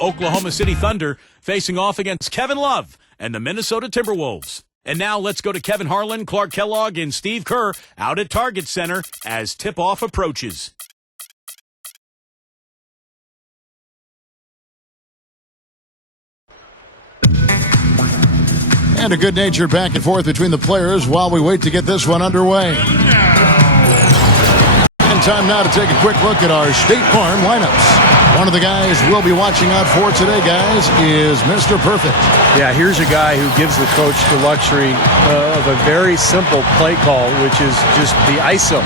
Oklahoma City Thunder facing off against Kevin Love and the Minnesota Timberwolves. And now let's go to Kevin Harlan, Clark Kellogg, and Steve Kerr out at Target Center as tip-off approaches. And a good-natured back and forth between the players while we wait to get this one underway. And time now to take a quick look at our State Farm lineups. One of the guys we'll be watching out for today, guys, is Mr. Perfect. Yeah, here's a guy who gives the coach the luxury of a very simple play call, which is just the ISO.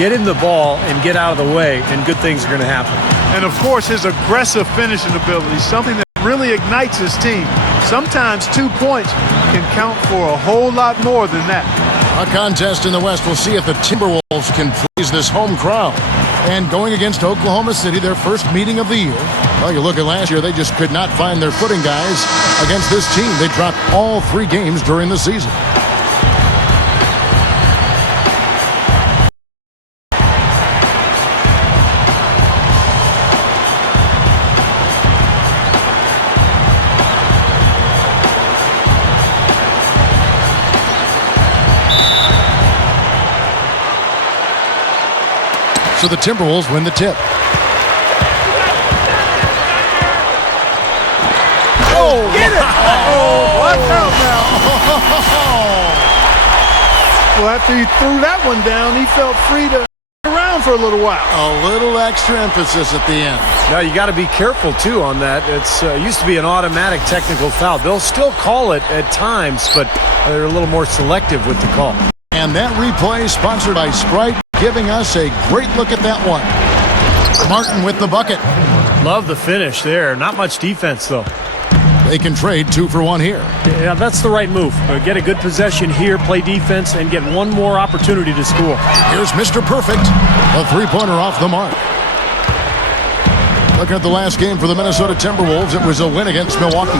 Get him the ball and get out of the way, and good things are going to happen. And, of course, his aggressive finishing ability, something that really ignites his team. Sometimes 2 points can count for a whole lot more than that. A contest in the West. We'll see if the Timberwolves can please this home crowd. And going against Oklahoma City, their first meeting of the year. Well, you look at last year, they just could not find their footing, guys, against this team. They dropped all 3 games during the season. So the Timberwolves win the tip. Oh, get it! Oh, watch out now. Well, after he threw that one down, he felt free to around for a little while. A little extra emphasis at the end. Now, you got to be careful, too, on that. It's used to be an automatic technical foul. They'll still call it at times, but they're a little more selective with the call. And that replay sponsored by Sprite, giving us a great look at that one. Martin with the bucket. Love the finish there. Not much defense, though. They can trade 2 for 1 here. Yeah, that's the right move. Get a good possession here, play defense, and get one more opportunity to score. Here's Mr. Perfect. A 3-pointer off the mark. Looking at the last game for the Minnesota Timberwolves, it was a win against Milwaukee.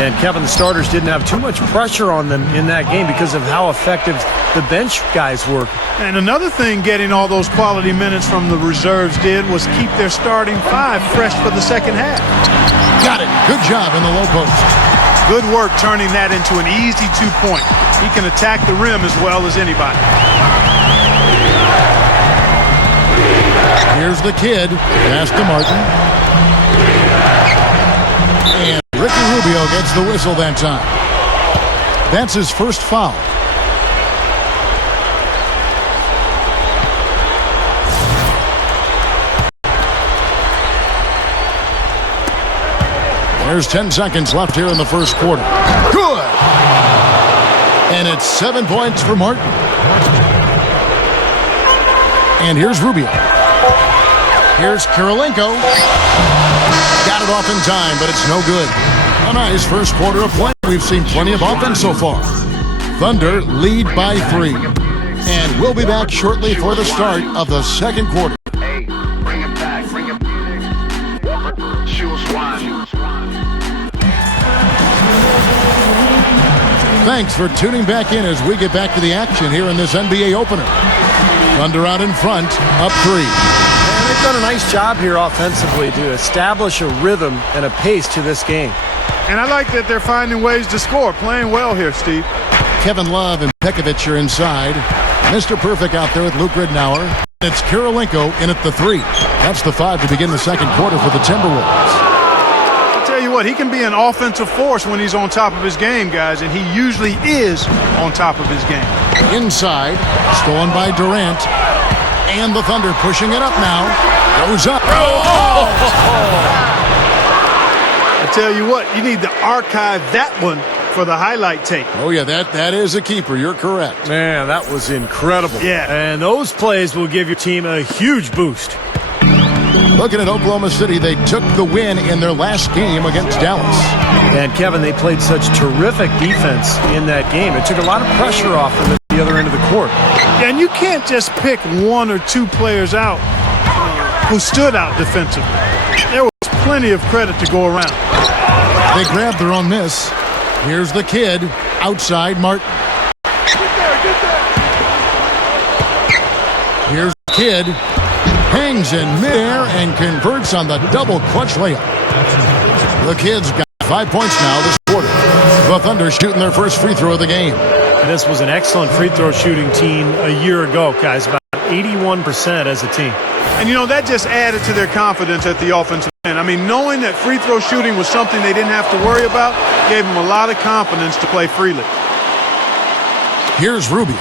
And Kevin, the starters didn't have too much pressure on them in that game because of how effective the bench guys were. And another thing getting all those quality minutes from the reserves did was keep their starting 5 fresh for the second half. Got it. Good job in the low post. Good work turning that into an easy 2-point. He can attack the rim as well as anybody. Here's the kid. Pass to Martin. And Ricky Rubio gets the whistle that time. That's his first foul. There's 10 seconds left here in the first quarter. Good! And it's 7 points for Martin. And here's Rubio. Here's Kirilenko. Got it off in time, but it's no good. A nice first quarter of play. We've seen plenty of offense so far. Thunder lead by 3. And we'll be back shortly for the start of the second quarter. Hey, bring it back, bring it back. Choose one. Thanks for tuning back in as we get back to the action here in this NBA opener. Thunder out in front, up 3. And they've done a nice job here offensively to establish a rhythm and a pace to this game. And I like that they're finding ways to score, playing well here, Steve. Kevin Love and Pekovic are inside. Mr. Perfect out there with Luke Ridnour. It's Kirilenko in at the 3. That's the 5 to begin the second quarter for the Timberwolves. Tell you what, he can be an offensive force when he's on top of his game, guys, and he usually is on top of his game. Inside, stolen by Durant, and the Thunder pushing it up now. Goes up. Oh! I tell you what, you need to archive that one for the highlight tape. Oh, yeah, that is a keeper. You're correct. Man, that was incredible. Yeah. And those plays will give your team a huge boost. Looking at Oklahoma City, they took the win in their last game against Dallas. And, Kevin, they played such terrific defense in that game. It took a lot of pressure off them at the other end of the court. And you can't just pick 1 or 2 players out who stood out defensively. There was plenty of credit to go around. They grabbed their own miss. Here's the kid, outside Martin. Get there. Here's the kid. Hangs in midair and converts on the double clutch layup. The Kids got 5 points now this quarter. The Thunder shooting their first free throw of the game. This was an excellent free throw shooting team a year ago, guys. About 81% as a team. And, you know, that just added to their confidence at the offensive end. I mean, knowing that free throw shooting was something they didn't have to worry about gave them a lot of confidence to play freely. Here's Rubio.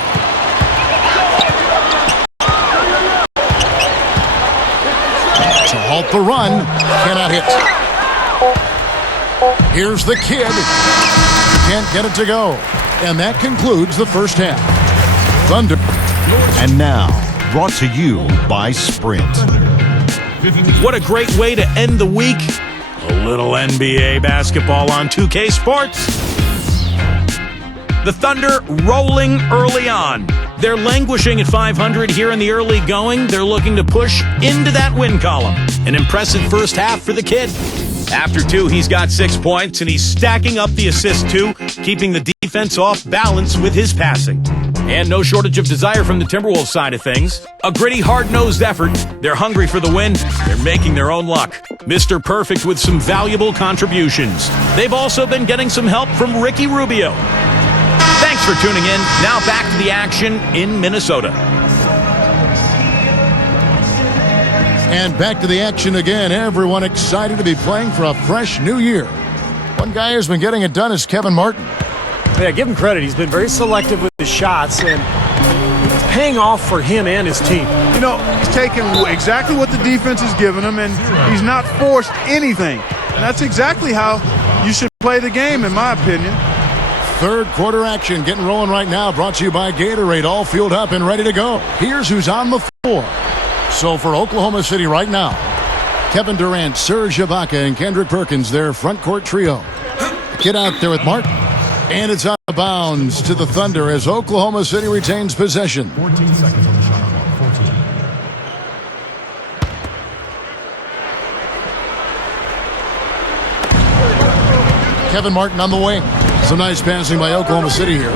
To halt the run. Cannot hit. Here's the Kid. Can't get it to go. And that concludes the first half. Thunder. And now, brought to you by Sprint. What a great way to end the week. A little NBA basketball on 2K Sports. The Thunder rolling early on. They're languishing at 500 here in the early going. They're looking to push into that win column. An impressive first half for the Kid. After 2, he's got 6 points, and he's stacking up the assist too, keeping the defense off balance with his passing. And no shortage of desire from the Timberwolves side of things. A gritty, hard-nosed effort. They're hungry for the win. They're making their own luck. Mr. Perfect with some valuable contributions. They've also been getting some help from Ricky Rubio. Thanks for tuning in. Now back to the action in Minnesota. And back to the action again. Everyone excited to be playing for a fresh new year. One guy who's been getting it done is Kevin Martin. Yeah, give him credit. He's been very selective with his shots, and it's paying off for him and his team. You know, he's taking exactly what the defense has given him, and he's not forced anything. And that's exactly how you should play the game, in my opinion. Third quarter action getting rolling right now. Brought to you by Gatorade. All fueled up and ready to go. Here's who's on the floor. So for Oklahoma City right now, Kevin Durant, Serge Ibaka, and Kendrick Perkins, their front court trio. Get out there with Martin. And it's out of bounds to the Thunder as Oklahoma City retains possession. 14 seconds on the shot clock. 14. Kevin Martin on the wing. Some nice passing by Oklahoma City here.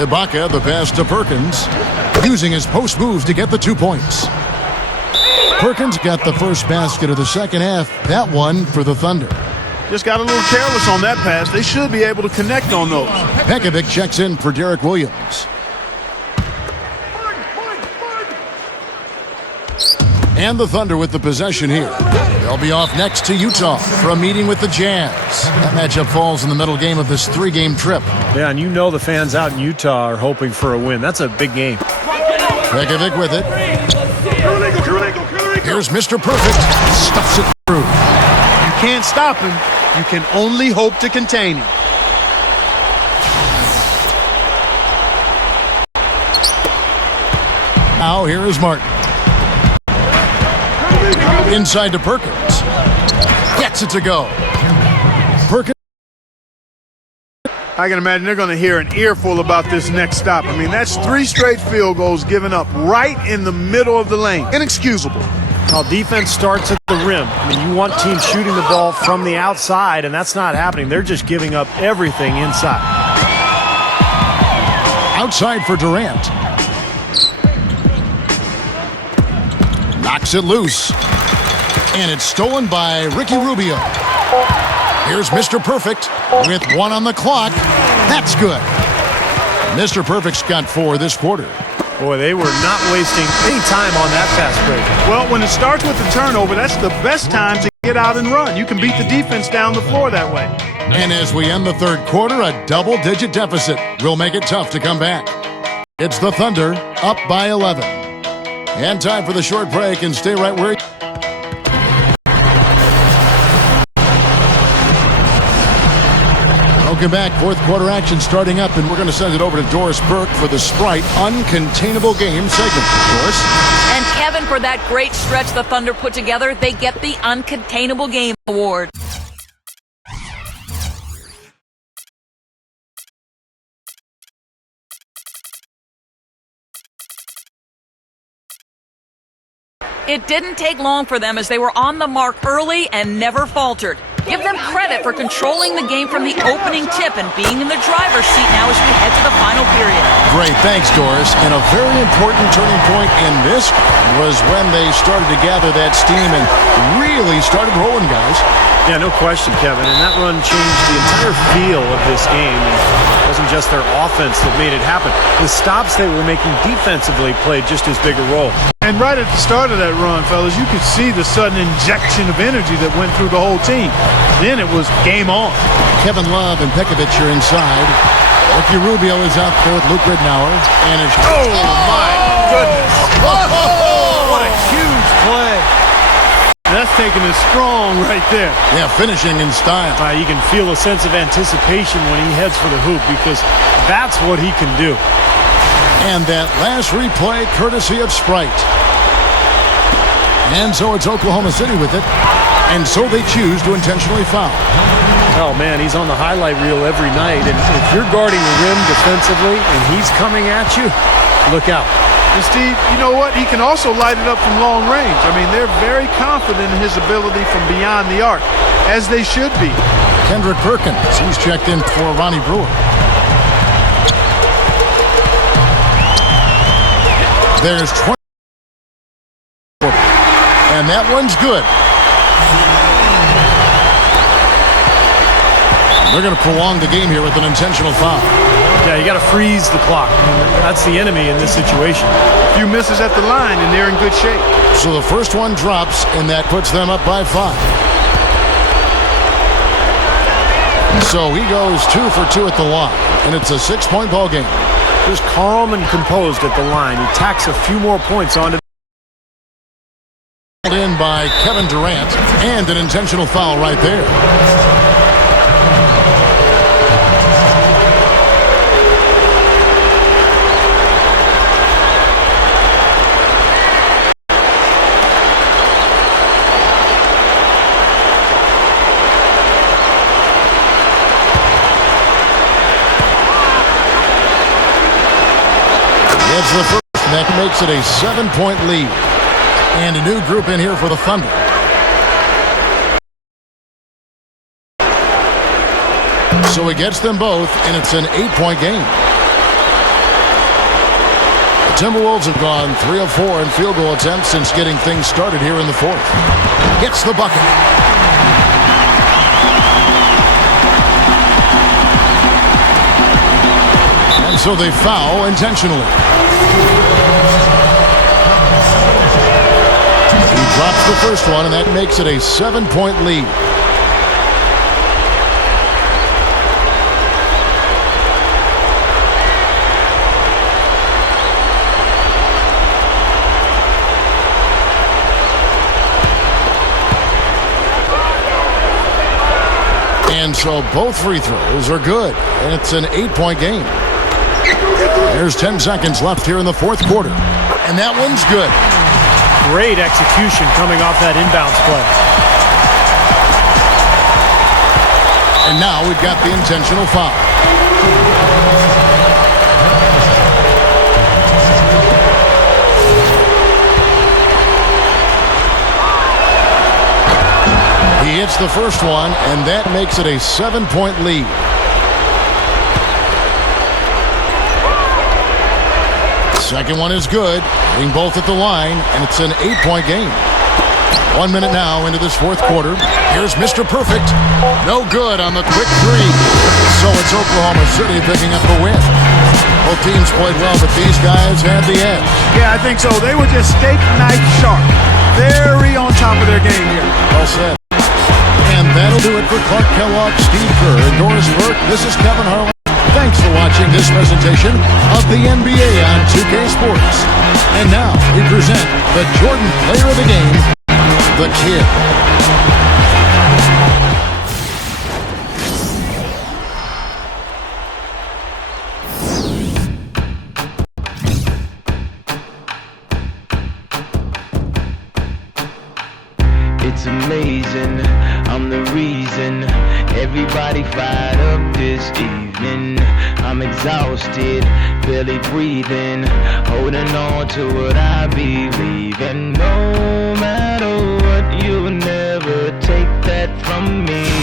Ibaka, the pass to Perkins, using his post moves to get the 2 points. Perkins got the first basket of the second half. That one for the Thunder. Just got a little careless on that pass. They should be able to connect on those. Pekovic checks in for Derek Williams. And the Thunder with the possession here. They'll be off next to Utah for a meeting with the Jazz. That matchup falls in the middle game of this 3-game trip. Yeah, and you know the fans out in Utah are hoping for a win. That's a big game. Pekovic with it. Here's Mr. Perfect. Stuffs it through. You can't stop him. You can only hope to contain him. Now here is Martin. Inside to Perkins. Gets it to go. Perkins. I can imagine they're going to hear an earful about this next stop. I mean, that's 3 straight field goals given up right in the middle of the lane. Inexcusable. Now, defense starts at the rim. I mean, you want teams shooting the ball from the outside, and that's not happening. They're just giving up everything inside. Outside for Durant. Knocks it loose. And it's stolen by Ricky Rubio. Here's Mr. Perfect with 1 on the clock. That's good. Mr. Perfect's got 4 this quarter. Boy, they were not wasting any time on that fast break. Well, when it starts with the turnover, that's the best time to get out and run. You can beat the defense down the floor that way. And as we end the third quarter, a double-digit deficit will make it tough to come back. It's the Thunder up by 11. And time for the short break, and stay right where you... Welcome back. Fourth quarter action starting up, and we're going to send it over to Doris Burke for the Sprite Uncontainable Game segment. Doris? And Kevin, for that great stretch the Thunder put together, they get the Uncontainable Game Award. It didn't take long for them as they were on the mark early and never faltered. Give them credit for controlling the game from the opening tip and being in the driver's seat now as we head to the final period. Great, thanks, Doris. And a very important turning point in this was when they started to gather that steam and really started rolling, guys. Yeah, no question, Kevin. And that run changed the entire feel of this game. And it wasn't just their offense that made it happen. The stops they were making defensively played just as big a role. And right at the start of that run, fellas, you could see the sudden injection of energy that went through the whole team. Then it was game on. Kevin Love and Pekovic are inside. Ricky Rubio is out there with Luke Ridnour. And it's... Oh, my goodness. What a huge play. That's taking it strong right there. Yeah, finishing in style. You can feel a sense of anticipation when he heads for the hoop because that's what he can do. And that last replay courtesy of Sprite. And so it's Oklahoma City with it. And so they choose to intentionally foul. Oh, man, he's on the highlight reel every night. And if you're guarding the rim defensively and he's coming at you, look out. And Steve, you know what? He can also light it up from long range. I mean, they're very confident in his ability from beyond the arc, as they should be. Kendrick Perkins, he's checked in for Ronnie Brewer. There's 20. And that one's good. They're going to prolong the game here with an intentional foul. Yeah, you got to freeze the clock. That's the enemy in this situation. A few misses at the line, and they're in good shape. So the first one drops, and that puts them up by 5. So he goes 2 for 2 at the line, and it's a 6-point ball game. Just calm and composed at the line. He tacks a few more points onto in by Kevin Durant, and an intentional foul right there. It's the first, and that makes it a 7-point lead. And a new group in here for the Thunder. So he gets them both, and it's an 8-point game. The Timberwolves have gone 3 of 4 in field goal attempts since getting things started here in the fourth. Gets the bucket. And so they foul intentionally. He drops the first one, and that makes it a 7-point lead. And so both free throws are good, and it's an 8-point game. There's 10 seconds left here in the fourth quarter, and that one's good. Great execution coming off that inbounds play. And now we've got the intentional foul. He hits the first one, and that makes it a 7-point lead. Second one is good, hitting both at the line, and it's an 8-point game. 1 minute now into this fourth quarter. Here's Mr. Perfect. No good on the quick three. So it's Oklahoma City picking up the win. Both teams played well, but these guys had the edge. Yeah, I think so. They were just steak knife sharp. Very on top of their game here. Well said. And that'll do it for Clark Kellogg, Steve Kerr, and Doris Burke. This is Kevin Harlan. Thanks for watching this presentation of the NBA on 2K Sports. And now we present the Jordan Player of the Game, the Kid. It's amazing, I'm the reason everybody fired up this evening. I'm exhausted, barely breathing, holding on to what I believe in. No matter what, you'll never take that from me.